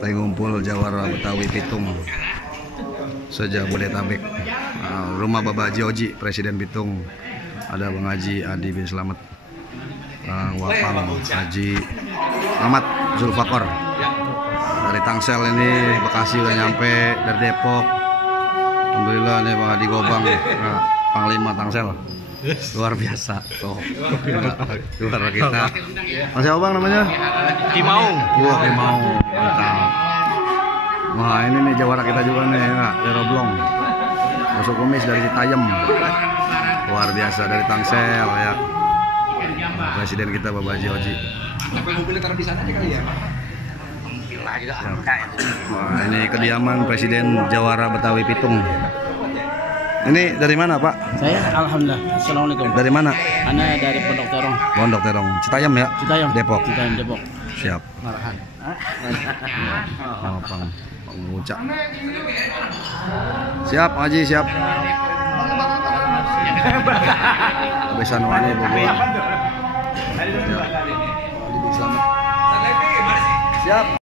Lagi ngumpul Jawara Betawi Pitung Sejabodetabek. Rumah Bapak Haji Oji, Presiden Pitung. Ada Bang Haji Adi bin Slamet, Bang Wapang Haji Ahmad Zulfakor. Dari Tangsel ini Bekasi udah nyampe, dari Depok. Alhamdulillah nih Bang Adi Gobang, Panglima Tangsel. Luar biasa. Tuh. Luar kita. Mas siapa Bang namanya? Kimaung. Wah, Kimaung. Mantap. Wah, ini nih Jawara kita juga nih, ya, dari Roblong. Masuk kumis dari Citayam. Luar biasa dari Tangsel ya. Presiden kita Bapak Haji Oji. Mobilnya taruh di sana aja kali ya. Wah, ini kediaman Presiden Jawara Betawi Pitung. Ini dari mana Pak? Saya alhamdulillah. Assalamualaikum. Dari mana? Ana dari Pondok Terong. Pondok Terong. Citayam ya? Citayam. Depok. Citayam Depok. Siap. Marahan. Oh, Bang Ngucak. Siap, Pak Haji, siap. Kebesan wani Bogor. Siap. Siap.